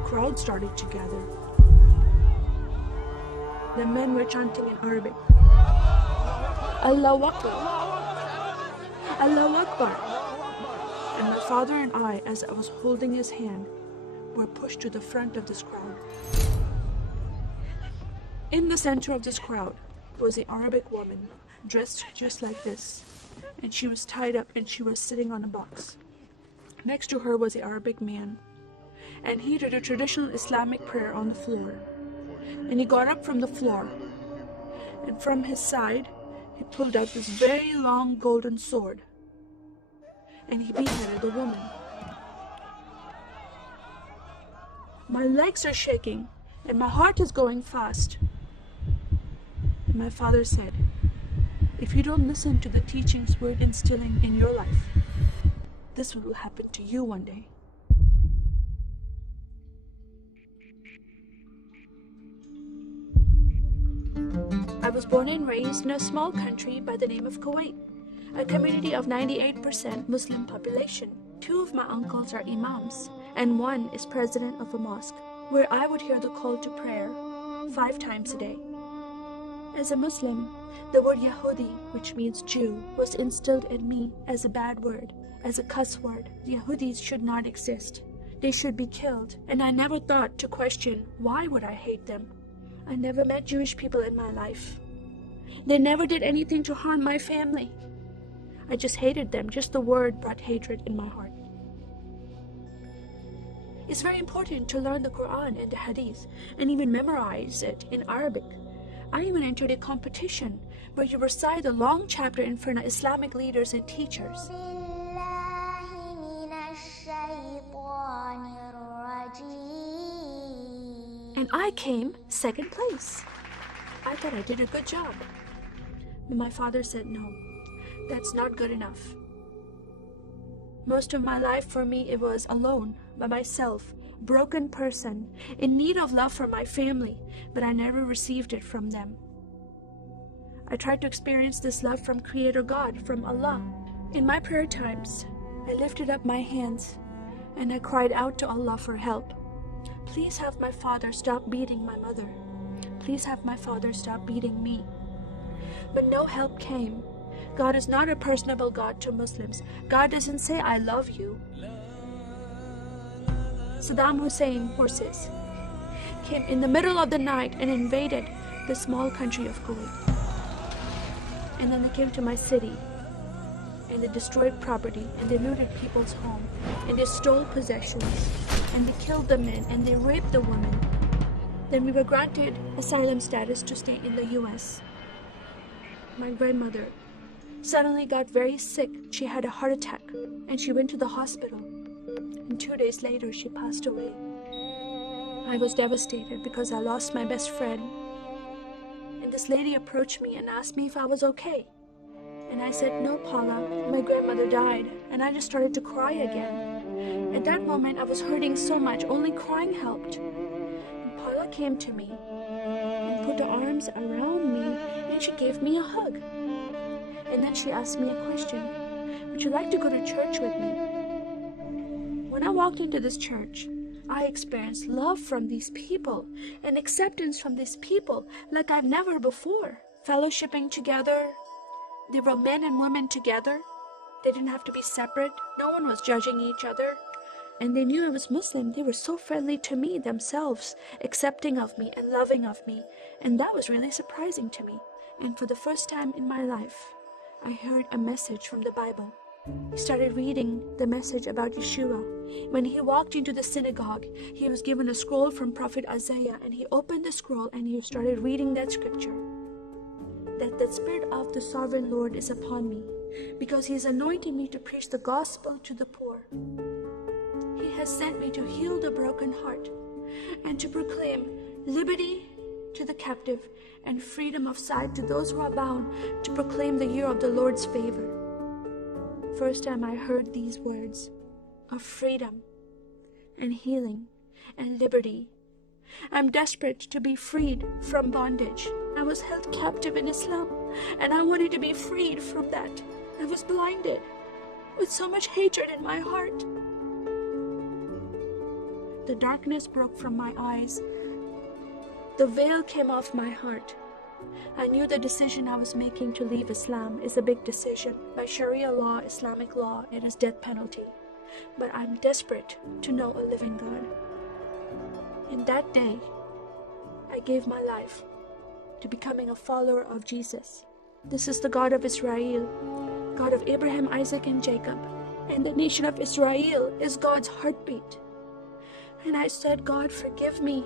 crowd started to gather. The men were chanting in Arabic, "Allahu Akbar! Allahu Akbar!" And my father and I, as I was holding his hand, were pushed to the front of this crowd. In the center of this crowd was an Arabic woman, dressed just like this, and she was tied up and she was sitting on a box. Next to her was an Arabic man, and he did a traditional Islamic prayer on the floor. And he got up from the floor, and from his side, he pulled out this very long golden sword, and he beheaded the woman. My legs are shaking, and my heart is going fast. And my father said, "If you don't listen to the teachings we're instilling in your life, this will happen to you one day." I was born and raised in a small country by the name of Kuwait, a community of 98% Muslim population. 2 of my uncles are imams, and 1 is president of a mosque, where I would hear the call to prayer 5 times a day. As a Muslim, the word Yahudi, which means Jew, was instilled in me as a bad word, as a cuss word. The Yahudis should not exist. They should be killed, and I never thought to question why would I hate them. I never met Jewish people in my life. They never did anything to harm my family. I just hated them. Just the word brought hatred in my heart. It's very important to learn the Quran and the Hadith and even memorize it in Arabic. I even entered a competition where you recite a long chapter in front of Islamic leaders and teachers. And I came 2nd place. I thought I did a good job. But my father said, "No, that's not good enough." Most of my life for me, it was alone, by myself, broken person, in need of love from my family, but I never received it from them. I tried to experience this love from Creator God, from Allah. In my prayer times, I lifted up my hands and I cried out to Allah for help. Please have my father stop beating my mother. Please have my father stop beating me. But no help came. God is not a personable God to Muslims. God doesn't say, "I love you." Saddam Hussein horses came in the middle of the night and invaded the small country of Kuwait. And then they came to my city, and they destroyed property, and they looted people's home, and they stole possessions, and they killed the men, and they raped the women. Then we were granted asylum status to stay in the US. My grandmother suddenly got very sick. She had a heart attack, and she went to the hospital. And 2 days later, she passed away. I was devastated because I lost my best friend. And this lady approached me and asked me if I was okay. And I said, "No, Paula, my grandmother died." And I just started to cry again. At that moment, I was hurting so much, only crying helped. And Paula came to me and put her arms around me, and she gave me a hug. And then she asked me a question, "Would you like to go to church with me?" When I walked into this church, I experienced love from these people and acceptance from these people like I've never before. Fellowshipping together. They were men and women together. They didn't have to be separate. No one was judging each other. And they knew I was Muslim. They were so friendly to me themselves, accepting of me and loving of me. And that was really surprising to me. And for the first time in my life, I heard a message from the Bible. He started reading the message about Yeshua. When he walked into the synagogue, he was given a scroll from Prophet Isaiah, and he opened the scroll and he started reading that scripture. That the Spirit of the Sovereign Lord is upon me, because he has anointed me to preach the gospel to the poor. He has sent me to heal the broken heart and to proclaim liberty to the captive and freedom of sight to those who are bound, to proclaim the year of the Lord's favor. First time I heard these words of freedom and healing and liberty. I'm desperate to be freed from bondage. I was held captive in Islam, and I wanted to be freed from that. I was blinded with so much hatred in my heart. The darkness broke from my eyes. The veil came off my heart. I knew the decision I was making to leave Islam is a big decision. By Sharia law, Islamic law, it is death penalty. But I'm desperate to know a living God. In that day, I gave my life to becoming a follower of Jesus. This is the God of Israel, God of Abraham, Isaac, and Jacob. And the nation of Israel is God's heartbeat. And I said, God, forgive me.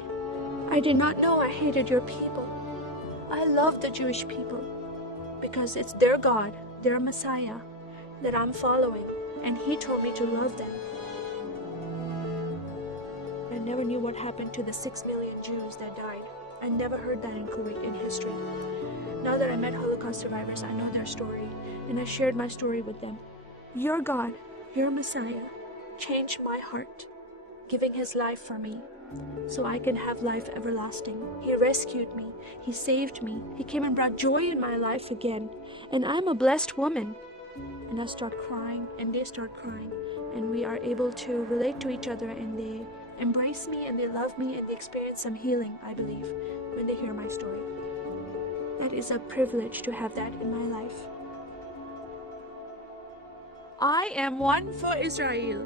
I did not know I hated your people. I love the Jewish people because it's their God, their Messiah that I'm following. And he told me to love them. I never knew what happened to the 6 million Jews that died. I never heard that in Kuwait in history. Now that I met Holocaust survivors, I know their story, and I shared my story with them. Your God, your Messiah, changed my heart, giving his life for me, so I can have life everlasting. He rescued me. He saved me. He came and brought joy in my life again. And I'm a blessed woman. And I start crying, and they start crying, and we are able to relate to each other, and they embrace me, and they love me, and they experience some healing, I believe, when they hear my story. That is a privilege to have that in my life. I am one for Israel.